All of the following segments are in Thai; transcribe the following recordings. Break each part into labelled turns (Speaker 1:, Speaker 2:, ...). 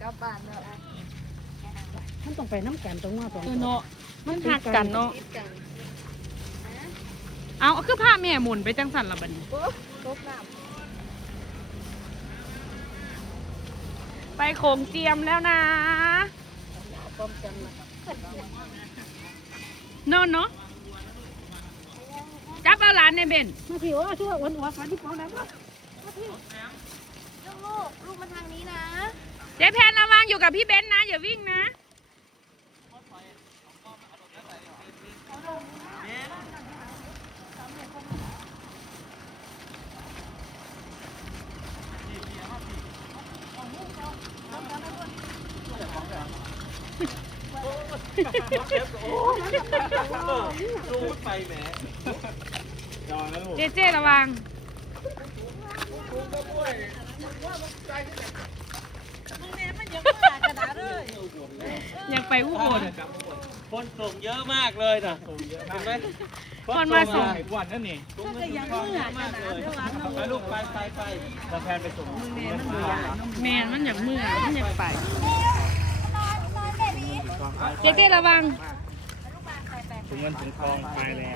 Speaker 1: ลับบ้านแล้ว
Speaker 2: มันต้องไปน้ำกันตรงว่าตรง
Speaker 3: เนาะมันหักกันเนาะ
Speaker 1: คิดกัน
Speaker 3: เอาคือผ้าแม่หมุนไปจังสันละบัดนี้
Speaker 1: ปุ๊บตกน้
Speaker 3: ไปโขงเจียมแล้วนะ
Speaker 1: ำป้อมกันนะ
Speaker 3: เนาะเนาะจับเอาหลานในเบน
Speaker 2: มาพี่ว่าช่วยวันหัวฟันที่ปองไหนวะ
Speaker 1: ลูกมาทางนี้นะ
Speaker 3: เจ๊แพนระวังอยู่กับพี่เบนนะอย่าวิ่งนะเจ๊เจ๊ระวังอยากไปอุบล
Speaker 4: คนส่งเยอะมากเลยนะเห็นไหม
Speaker 3: คนมาส่ง
Speaker 4: วันนั่นนี่ก็ยังเมื่อยมากเลยไปลูกไปตะแพนไปส่ง
Speaker 3: แมนมันอยากเมื่อยมันอยากไปเจ๊เจ๊ระวัง
Speaker 4: ถึงเงินถึงทองไปแล้ว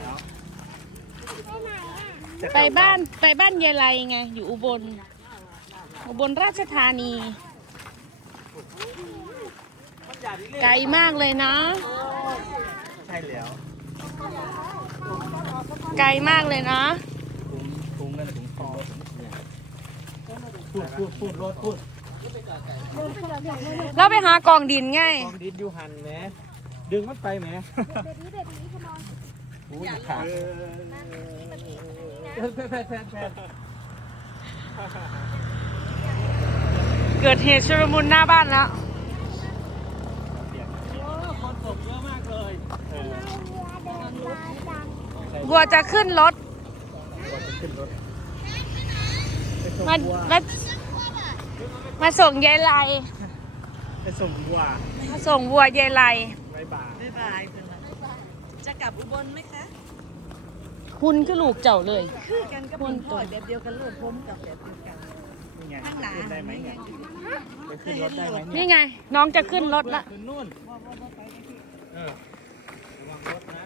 Speaker 3: ไปบ้านยายไรไงอยู่อุบลราชธานีไกลมากเลยนะ
Speaker 4: ใช่แล้ว
Speaker 3: ไกลมากเลยนะ
Speaker 4: ถุงเงินถุงทองพูดรถพูด
Speaker 3: เราไปหากองดินไง
Speaker 4: กองดินอยู่หันแหมดึงมันไปแหมโอ้ยขาดแพน
Speaker 3: เกิดเหตุชุลมุนหน้าบ้านแล้ว
Speaker 4: คนส่งเยอะมากเลย
Speaker 3: บัวจะขึ้นรถมามาส่งยายไร
Speaker 4: ไปส่งวัว
Speaker 3: มาส่งบัวยายไร
Speaker 4: บ๊ายบาย
Speaker 2: บ๊ายบายจะกลับอุบลไหมคะ
Speaker 3: คุณคือลูกเจ้าเลย
Speaker 2: คือกันกับคุณพ่อแบบเดียวกันลูกผมกับแบบเดียวกัน
Speaker 4: นี่ไงขึ้นได้ไหมเนี่ยไปขึ้นรถได้ไหมเนี่ย
Speaker 3: นี่ไง น้องจะขึ้นรถละ
Speaker 4: ขึ้นนู่นระวังรถนะ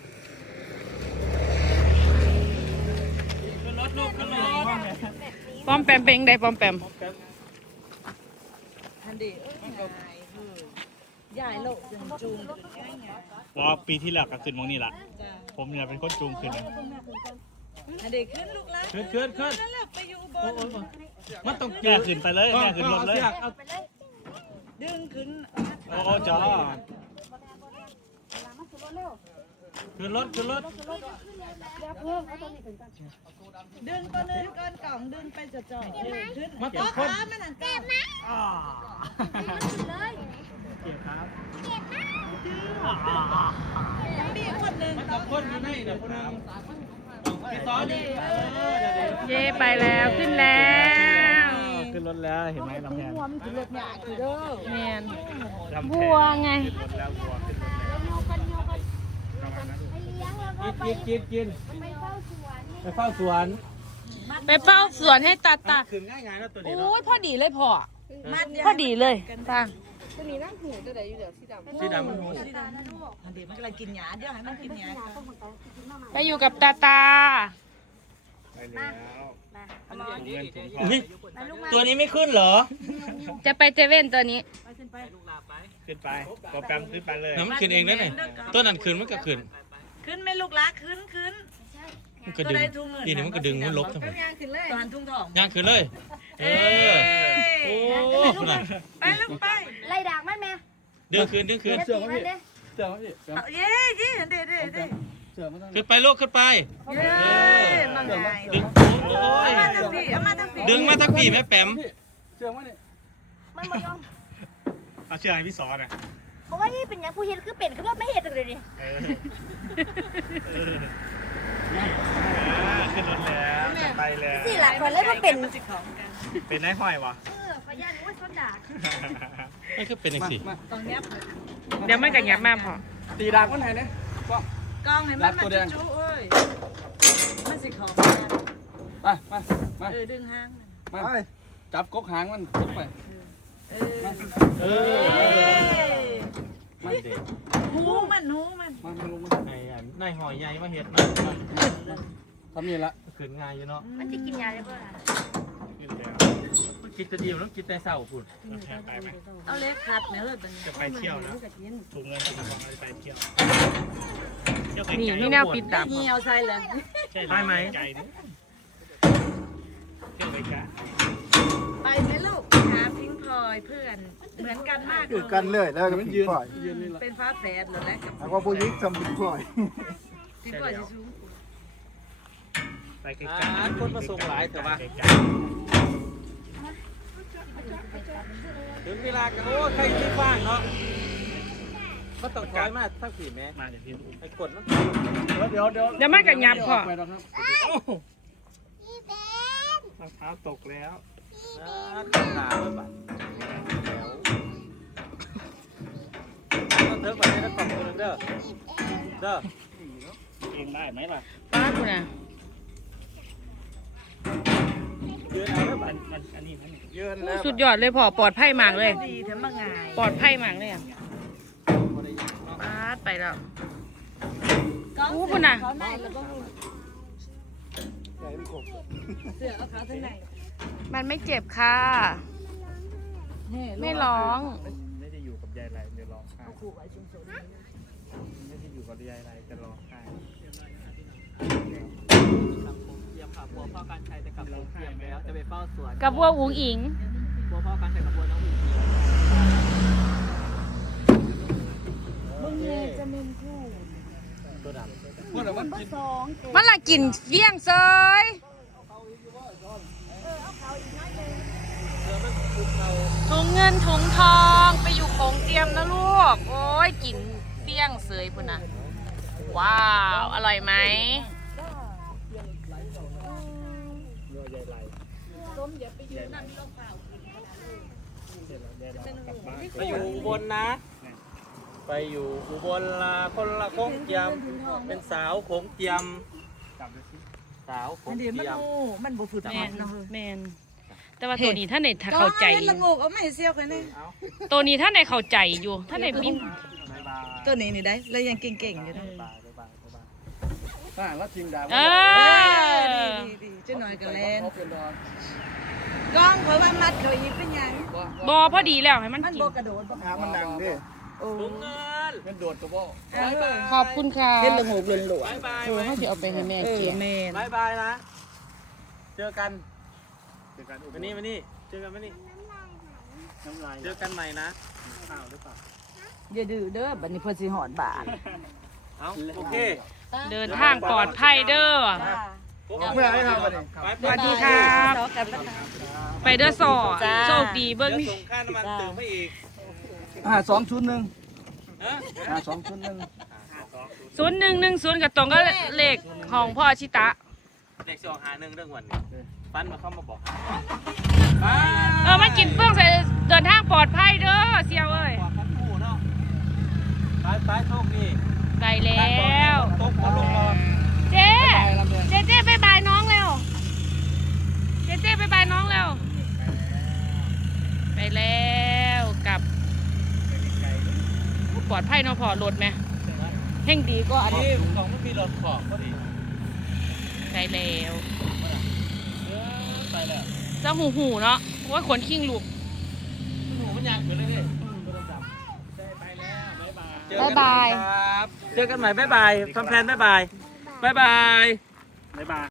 Speaker 4: ขึ้นรถลูกขึ้นรถ
Speaker 3: ปอมแปมเป็นไงปอมแปม
Speaker 2: ทันดียายโลกจึงจูง
Speaker 4: ว่าปีที่แล้วก็ขึ้นมองนี่ละผมเนี่ยเป็นคนจูงขึ้นนะ
Speaker 2: ทันดีขึ้นลูกละ
Speaker 4: ขึ้น
Speaker 2: นั่นแหละไปอยู่อุบล
Speaker 4: มันต้องแม่ขึ้นไปเลยแม่ขึ้นรถเลย
Speaker 2: ดึงขึ้น
Speaker 4: โอ้จ้าขึ้นรถ
Speaker 2: ดึงตัวนึงก้อนกล่องดึงไปจ่อขึ้น
Speaker 4: มาตกคน
Speaker 2: มันหนังเจ็บนะ
Speaker 4: เกียร์ครับ
Speaker 2: มีคนหนึ่ง
Speaker 4: มาตกคนอยู่ในเดี๋ยวคนนึงที่ซ้อนนี่
Speaker 3: เย่ไปแล้วขึ้นแล้ว
Speaker 4: ขึ้นรถแล้วเห็นไหมลำแพน
Speaker 3: แมนบัวไง
Speaker 4: รถแล้ววัวขึ้นรถแล้วกินไปเฝ้าสวน
Speaker 3: ไปเฝ้าสวนให้ตา
Speaker 4: ขึ้นง่ายๆแล้วตัวนี้
Speaker 3: โอ้ยพอดีเลยพ่อ
Speaker 2: มัด
Speaker 3: พอดีเลยตา
Speaker 4: สีดำมันหู
Speaker 2: ทันดีมันกำลังกินหญ้าเดี๋ยวให้มันกินหญ้า
Speaker 3: ไปอยู่กับตา
Speaker 4: ไปแล้วเงินถุงทองตัวนี้ไม่ขึ้นเหรอ
Speaker 3: จะไปเจเว่นตัวนี้
Speaker 4: ขึ้นไปโปรแกรมขึ้นไปเลย
Speaker 5: น้ำมันขึ้นเองได้ไงตัวนั้นขึ้นมันก็ขึ้น
Speaker 2: ขึ้นไม่ลูกละขึ้น
Speaker 5: มันก็ดึงดีนี่มันก็ดึงมันลบทำไม
Speaker 2: ย่างขึ้นเลยตอนทุ่งทอง
Speaker 5: ย่างขึ้นเลย เออ โอ้คุณน่ะ
Speaker 2: ไปลูกไป
Speaker 1: ไล่ด่างมันแม่
Speaker 5: ดึงขึ้นดึงขึ้น
Speaker 1: เสือมันเด้
Speaker 4: เสือมั้ยพี่
Speaker 2: เย้เด้
Speaker 4: เสือมันต้อง
Speaker 5: ขึ้นไปลูกขึ้นไป
Speaker 2: เย้มาไง
Speaker 5: ดึงโอ้ย
Speaker 2: เอามาทั้งปี
Speaker 5: ดึงมาทั้งปีแม่แปม
Speaker 4: เสือมั้ยเนี่ย
Speaker 1: มันบ่ยอม
Speaker 4: เอาเชือกให้พี่สอนอ่ะ
Speaker 1: เพราะว่านี่เป็นอย่างผู้เห็นคือเป็นคือว่าไม่เห็นเลยดิ
Speaker 4: ขึ้นรถแล้วจะไปแล้ว
Speaker 1: สี่หลักคนเลยมันเป็น
Speaker 4: เป็นนายห้อยวะ
Speaker 1: ขยันอุ้ยส้นด่า
Speaker 5: ไม่คือเป็นอย่างสิ
Speaker 2: ต้องยับ
Speaker 3: เดี๋ยวมันกันยับมากพอ
Speaker 4: ตีดางคนไหนเนี่ยก็
Speaker 2: กองให้มันมาจุ๊เอ้ยมันสิของ
Speaker 4: ไป
Speaker 2: ดึงหาง
Speaker 4: ไปจับกกหางมันไป
Speaker 5: เออมันเด็ก
Speaker 2: หูมัน
Speaker 5: ไอ้อันนายหอยใหญ่มาเฮ็ดนะ
Speaker 4: ทำนี่ละ
Speaker 5: ขึ้นง่ายอยู่เนาะ
Speaker 1: มันจะกินยาได้ป่ะ
Speaker 4: ขึ้นแล้ว
Speaker 5: กินแต่เดียวต้องกินแต่เช้าพุ่น
Speaker 4: แทนไปไหม
Speaker 2: เอาเล็กขัดเนี่ยเลยเป็น
Speaker 4: จะไปเที่ยวนะถุงเงินถุงทองอะไรไปเที่ยวเที่ยวไกล
Speaker 3: นี่
Speaker 4: ๆ
Speaker 3: มีแนวปิดดับ
Speaker 2: เหี่ยวใส่เลย
Speaker 4: ใช่
Speaker 5: ไปไหม
Speaker 4: ไกลนี่เที่ยวไกล
Speaker 2: ไปไหมลูกหาพิงพลอยเพื่อนเหมือนกันมาก
Speaker 6: คือกันเลยแล้วก็เป็นยืน
Speaker 2: เป็นฟ้าแฝดเลยนะ
Speaker 6: แล้วก็ผู้หญิงจำเป็นก่อย
Speaker 2: พิงพลอยจะสูง
Speaker 4: ๆไปไกล
Speaker 5: คนมาส่งหลายเถอะวะ
Speaker 4: ไกล
Speaker 5: ถึงเวลากันโอ้ใครที่ว่างเนาะก็ต้องคอยมาทั้งสี่แม่
Speaker 4: ๆมาเดี๋ยวพี่อุ้ม
Speaker 5: ไอ้กดมัน
Speaker 4: เดี๋ยว
Speaker 3: เดี๋ยวมันก็ยับพ่อ
Speaker 4: รองเท้าตกแล้ว
Speaker 5: ขาด้วยบัตรต้องเถิกบัตรได้ต้องตัวนึงเด้อเด้อ
Speaker 4: เองได้ไหมล่ะ
Speaker 3: ป้าคุณน่ะ
Speaker 5: ยืนเอาเด้อบั
Speaker 4: มั
Speaker 5: ต
Speaker 4: น
Speaker 5: ร
Speaker 4: มันอันนี้มัน
Speaker 6: ยืน
Speaker 3: โอ้
Speaker 6: แล้ว
Speaker 3: สุดยอดเลยพ่อปลอดภัยมากเลย
Speaker 2: ดีเถอะมาง่าย
Speaker 3: ปลอดภัยมากเลยอ่ะป้าดไปแล้วอู้คุณน่ะ
Speaker 2: เขาได้แล้วก็เสือเอาขาทั้งไหน
Speaker 3: มันไม่เจ็บค่ะ ไม่ร้อง
Speaker 4: ไม่ได้อยู่กับยายไรเดี๋ยวร้องไห้ไม่ได้อยู่กับยายไรจะร้องไห้
Speaker 7: เตรียมค่ะบัวพ่อการชัยจะกลับโรงเตรียมแล้วจะไปเฝ้าสวน
Speaker 3: กับวัวอุ๋งอิง
Speaker 7: บัวพ่อการชัยกับบัวน้องอุ๋งอิง
Speaker 2: มึงเนี่ยจะเป็นผู้
Speaker 5: ตัวดำ
Speaker 3: มันละกินเฟี้ยงเซยถุงเงินถุงทองไปอยู่โขงเตรียมนะลูก โอ้ยกินเฟี้ยงเซยพุ่นนะว้าว อร่อยไหม
Speaker 5: ไปอยู่อุบลนะ ไปอยู่อุบลละคนละโขงเจียม เป็นสาวโขงเจียม สาวโข
Speaker 2: มั
Speaker 5: ง
Speaker 2: นเดี๋ยว
Speaker 5: เจี
Speaker 2: มัน
Speaker 5: ยม
Speaker 2: โง่มันบ่ฝืด
Speaker 3: แม
Speaker 2: มัน
Speaker 3: น
Speaker 2: เนาะ
Speaker 3: แมนแต่ว่าตัวนี้ท่านไหนถ้าเข้าใจ
Speaker 2: ก็ละโง่เอาไม่เสี้ยวกันนี่
Speaker 3: ตัวนี้ท่านไหนเข้าใจอยู่ท่านไหนมี
Speaker 4: บ๊ายบาย
Speaker 2: ตัวนี้นี่ได้แล้วยังเก่งๆอยู่นะ
Speaker 4: บ๊ายบาย
Speaker 6: ถ้าแล้วจริงดา
Speaker 3: เออ
Speaker 2: ดีๆเจ้าหน่อยก็แลนกล้องเพราะว่ามัดเขาอีกเป็นหยัง
Speaker 3: บอพอดีแล้วให้มัน
Speaker 2: มัน
Speaker 3: กิน
Speaker 2: บ่กระโดดบ่
Speaker 6: หามันดังดิ
Speaker 2: โอ้
Speaker 5: ถุงเงิน
Speaker 6: มันโดดกระบอก
Speaker 3: ขอบคุณค่ะ
Speaker 2: เล่นละโง่เล่นหลว
Speaker 5: บายบาย
Speaker 3: เออเขาจะเอาไปให้แม่เกีย
Speaker 2: แม่น
Speaker 5: บายบายนะ เจอกัน
Speaker 4: เจอกันอุบ
Speaker 5: มา
Speaker 4: ล
Speaker 5: นี่มานี่ เจอกันมานี่
Speaker 4: น้ำลาย
Speaker 5: เจอกันใหม่นะ
Speaker 4: ข้าวหรือเปล่า
Speaker 2: อย่าดื้อเด้อบัดนี้เพิ่นสิหอดบาท
Speaker 5: เอาโอเค
Speaker 3: เดินทางปลอดภัยเด้อ
Speaker 6: เมื่อไหร่ทำไปดิ
Speaker 5: ไป
Speaker 3: สวัสดีครับ ไปเด้อสอโชคดีเบิ้ง
Speaker 5: เดี๋ยวส่งค่าน้ำมันเติมให้อีก
Speaker 6: 201
Speaker 5: ฮะ
Speaker 6: 201
Speaker 3: 0110กับตรงก็เลขของพ่อชิตะ
Speaker 5: เด็กสองหาหนึ่งเรื่องวันนี้ฟันมาเข้ามาบอก
Speaker 3: มันกินเฟื่องใส่เดินทางปลอดภัยเด้อเซียวเอ้ย
Speaker 5: บอกกันคู่เนาะไปโชคดี
Speaker 3: ไปแล้ว
Speaker 5: ตกหัวลงรอ
Speaker 3: เจ๊เจ๊บายบายน้องเร็วเจ๊บายบายน้องเร็วไปแล้วกลับปลอดภัยเนาะพอรถไหมแห่งดีก็อันนี้
Speaker 5: นี่ของมันมีรถขอบก็ดี
Speaker 3: ไปแล้ว
Speaker 5: ไปแล้ว
Speaker 3: จะหูเนาะว่าขนขิงลูก
Speaker 5: หนูมันยากเหมือนเลย
Speaker 3: บ๊ายบาย
Speaker 5: ครับ เจอกันใหม่บ๊ายบายแฟนๆบ๊ายบาย บ๊ายบาย
Speaker 4: บ๊ายบาย